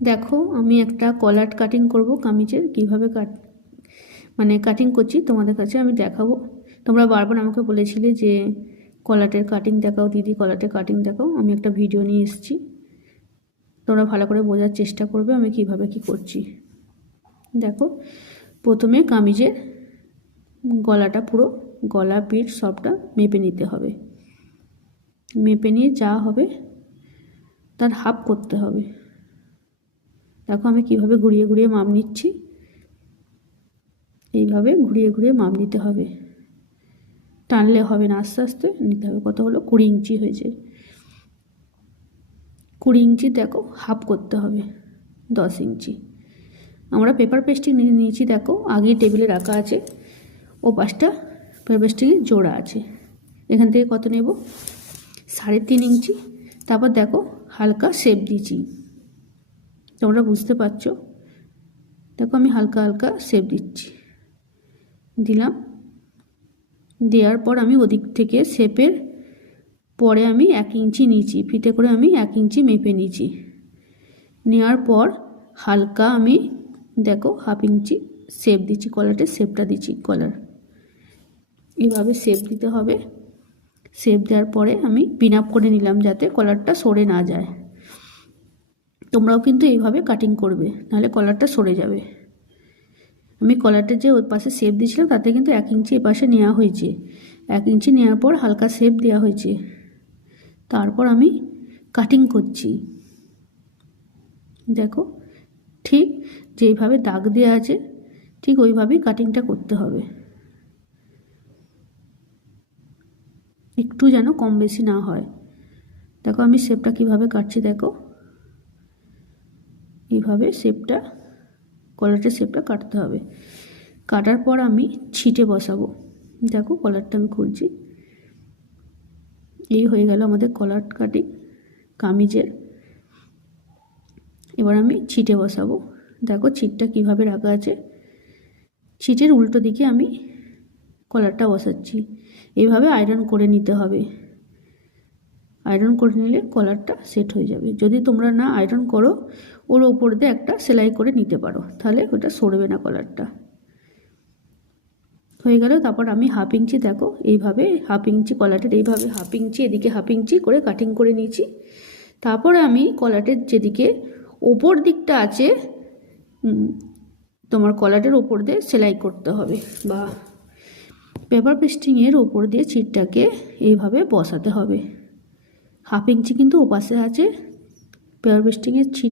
দেখো আমি একটা কলার কাটিং করব কামিজের, কিভাবে কাটিং করছি তোমাদের কাছে আমি দেখাবো। তোমরা বারবার আমাকে বলেছিলে যে কলাটের কাটিং দেখাও দিদি, কলাটের কাটিং দেখাও। আমি একটা ভিডিও নিয়ে এসেছি, তোমরা ভালো করে বোঝার চেষ্টা করবে আমি কিভাবে কি করছি। দেখো, প্রথমে কামিজের গলাটা পুরো গলা পিঠ সবটা মেপে নিতে হবে। মেপে নিয়ে যা হবে তার হাফ করতে হবে। দেখো আমি কিভাবে ঘুরিয়ে ঘুরিয়ে মাপ নিচ্ছি, এইভাবে ঘুরিয়ে ঘুরিয়ে মাপ নিতে হবে, টানলে হবে না, আস্তে আস্তে নিতে হবে। কত হলো? 20 ইঞ্চি হয়েছে। 20 ইঞ্চি দেখো হাফ করতে হবে 10 ইঞ্চি। আমরা পেপার পেস্টিং নিয়েছি, দেখো আগেই টেবিলে রাখা আছে, ও পাশটা পেপার পেস্টিংয়ে জোড়া আছে। এখান থেকে কত নেব? 3.5 ইঞ্চি। তারপর দেখো হালকা শেপ দিয়েছি, তোমরা বুঝতে পারছো। দেখো আমি হালকা হালকা শেপ দিচ্ছি, দিলাম। দেওয়ার পর আমি ওদিক থেকে শেপের পরে আমি 1 ইঞ্চি নিয়েছি, ফিতে করে আমি 1 ইঞ্চি মেপে নিয়েছি। নেওয়ার পর হালকা আমি দেখো হাফ ইঞ্চি শেপ দিচ্ছি, কলারের শেপটা দিচ্ছি। কলার এইভাবে শেপ দিতে হবে। শেপ দেওয়ার পরে আমি পিন আপ করে নিলাম যাতে কলারটা সরে না যায়। তোমরাও কিন্তু এইভাবে কাটিং করবে, নাহলে কলারটা সরে যাবে। আমি কলারটা যে ওর পাশে শেপ দিয়েছিলাম তাতে কিন্তু 1 ইঞ্চি এপাশে নেওয়া হয়েছে। 1 ইঞ্চি নেওয়ার পর হালকা শেপ দেওয়া হয়েছে। তারপর আমি কাটিং করছি। দেখো ঠিক যেইভাবে দাগ দেওয়া আছে ঠিক ওইভাবেই কাটিংটা করতে হবে, একটু যেন কম বেশি না হয়। দেখো আমি শেপটা কিভাবে কাটছি, দেখো এইভাবে শেপটা, কলারটার শেপটা কাটতে হবে। কাটার পর আমি ছিটে বসাবো। দেখো কলারটা আমি খুলছি, এই হয়ে গেল আমাদের কলার কাটিং কামিজের। এবার আমি ছিটে বসাবো। দেখো ছিটটা কিভাবে রাখা আছে, ছিটের উল্টো দিকে আমি কলারটা বসাচ্ছি। এইভাবে আয়রন করে নিতে হবে। আয়রন করে নিলে কলারটা সেট হয়ে যাবে। যদি তোমরা না আয়রন করো, ওর ওপর দিয়ে একটা সেলাই করে নিতে পারো, তাহলে ওটা সরবে না কলারটা। হয়ে গেল। তারপর আমি হাফ ইঞ্চি, দেখো এইভাবে হাফ ইঞ্চি কলারের, এইভাবে হাফ ইঞ্চি এদিকে হাফ ইঞ্চি করে কাটিং করে নিয়েছি। তারপরে আমি কলারের যেদিকে ওপর দিকটা আছে তোমার কলারের ওপর দিয়ে সেলাই করতে হবে, বা পেপার পেস্টিংয়ের ওপর দিয়ে ছিটটাকে এইভাবে বসাতে হবে। হাফ ইঞ্চি কিন্তু ওপাশে আছে পেপার পেস্টিংয়ের ছিট।